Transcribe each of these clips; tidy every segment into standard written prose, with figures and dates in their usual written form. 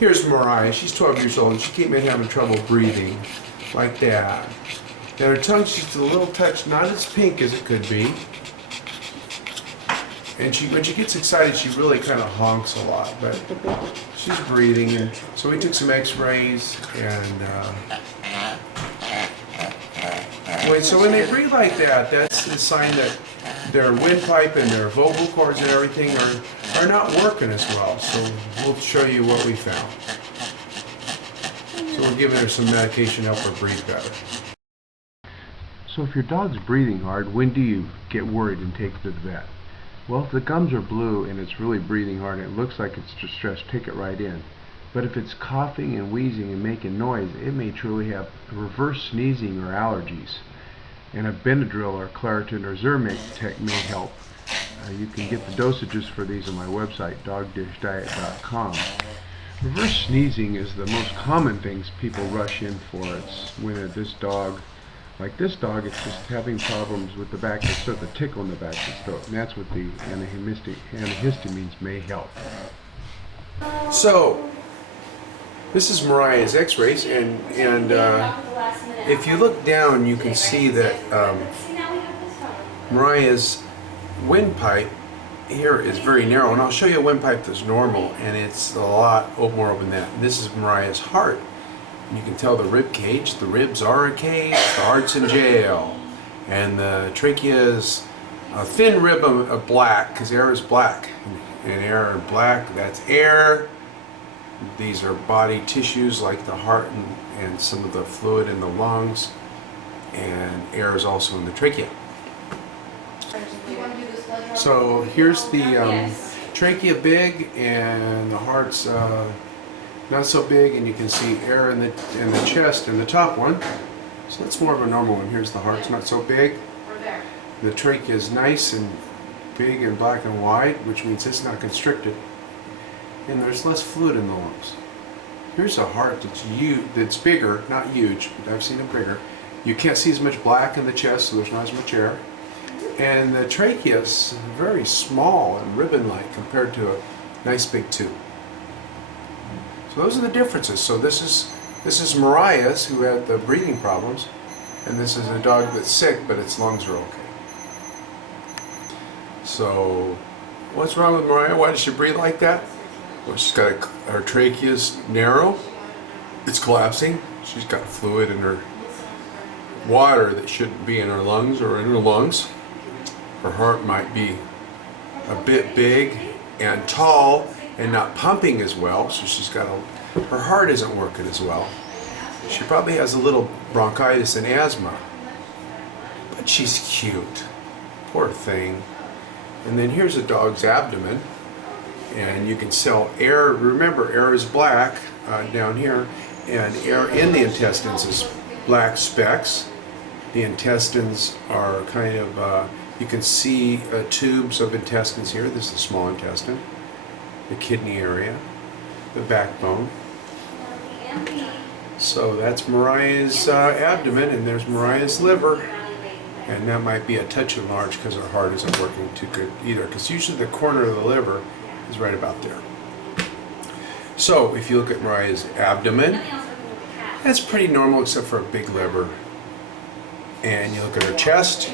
Here's Mariah. She's 12 years old and she came in having trouble breathing, like that. And her tongue's just a little touch, not as pink as it could be. And when she gets excited, she really kind of honks a lot, but she's breathing. And so we took some x-rays and so when they breathe like that, that's a sign that their windpipe and their vocal cords and everything are not working as well. So we'll show you what we found. So we're giving her some medication to help her breathe better. So if your dog's breathing hard, when do you get worried and take it to the vet? Well, if the gums are blue and it's really breathing hard and it looks like it's distressed, take it right in. But if it's coughing and wheezing and making noise, it may truly have reverse sneezing or allergies. And a Benadryl or Claritin or Zyrtec may help. You can get the dosages for these on my website, dogdishdiet.com. Reverse sneezing is the most common things people rush in for. It's when this dog, like this dog, it's just having problems with the back of the throat, the tickle in the back of the throat, and that's what the antihistamines may help. So, this is Mariah's x-rays, and if you look down, you can see that Mariah's windpipe here is very narrow, and I'll show you a windpipe that's normal, and it's a lot more open than that. And this is Mariah's heart. You can tell the rib cage, the ribs are a cage, the heart's in jail, and the trachea is a thin rib of black, because air is black, and air is black, that's air. These are body tissues like the heart and some of the fluid in the lungs, and air is also in the trachea. So here's the trachea big, and the heart's not so big, and you can see air in the chest in the top one. So that's more of a normal one. Here's the heart's not so big. The trachea is nice and big and black and wide, which means it's not constricted. And there's less fluid in the lungs. Here's a heart that's bigger, not huge, but I've seen it bigger. You can't see as much black in the chest, so there's not as much air. And the trachea is very small and ribbon-like compared to a nice big tube. So those are the differences. So this is Mariah's, who had the breathing problems, and this is a dog that's sick, but its lungs are okay. So what's wrong with Mariah? Why does she breathe like that? Well, she's got her trachea is narrow. It's collapsing. She's got fluid in her water that shouldn't be in her lungs or in her lungs. Her heart might be a bit big and tall and not pumping as well, so her heart isn't working as well. She probably has a little bronchitis and asthma, but she's cute. Poor thing. And then here's a dog's abdomen, and you can sell air. Remember, air is black down here, and air in the intestines is black specks. The intestines are kind of, you can see tubes of intestines here. This is the small intestine, the kidney area, the backbone. So that's Mariah's abdomen, and there's Mariah's liver. And that might be a touch enlarged because her heart isn't working too good either, because usually the corner of the liver is right about there. So if you look at Mariah's abdomen, that's pretty normal except for a big liver. And you look at her chest,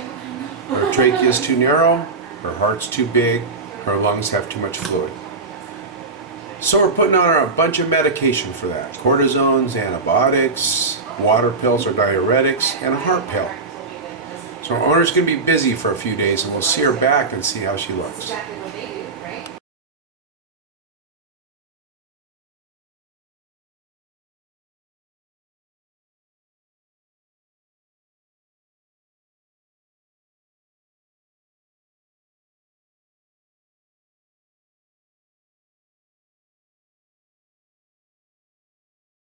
her trachea is too narrow, her heart's too big, her lungs have too much fluid. So we're putting on her a bunch of medication for that. Cortisones, antibiotics, water pills or diuretics, and a heart pill. So our owner's going to be busy for a few days, and we'll see her back and see how she looks.